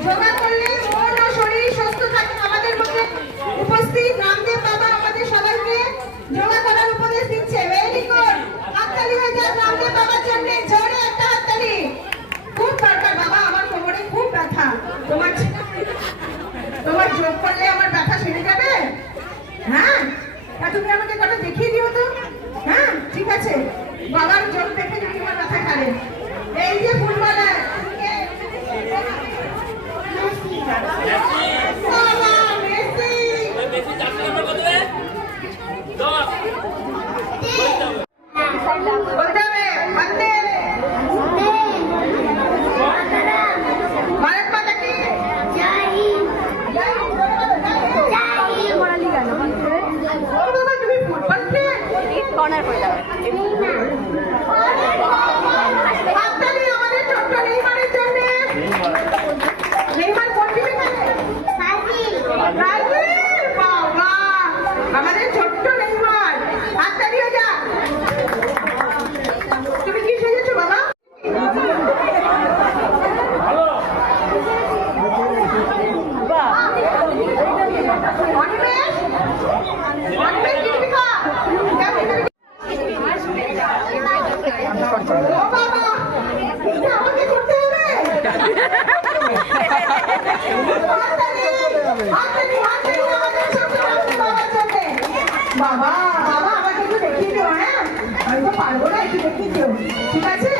যোগা করলে মন ও শরীর সুস্থ থাকে। আমাদের মধ্যে উপস্থিত রামদেব বাবা আমাদের সবাইকে যোগা করার উপদেশ দিচ্ছে। ভেরি গুড, হাততালি হয়ে যাক রামদেব বাবার জন্য, জোরে একটা হাততালি। খুব দরকার বাবা, আমার কোমরে খুব ব্যথা। তোমার যোগ করলে আমার ব্যথা সেরে যাবে। হ্যাঁ, তুমি আমাকে কটা দেখিয়ে দিও তো। হ্যাঁ ঠিক আছে, বাবার যোগ দেখে যদি আমার ব্যথা কাটে। এই যে ফুটবলার কর্নার করে যাবে। আমাদের ছোট্ট নেইমারের জন্য। নেইমার কোন টিমে খেলে? বাবা, আমাদের ছোট্ট নেইমার, হাততালি হয়ে যাক। তুমি কি সেজেছো বাবা? অনিমেষ, অনিমেষ দীপিকা আমাকে করতে হবে। বাবা বাবা আমাকে একটু দেখিয়ে দিও। হ্যাঁ আমি তো পারবো না, একটু দেখিয়ে দিও, ঠিক আছে?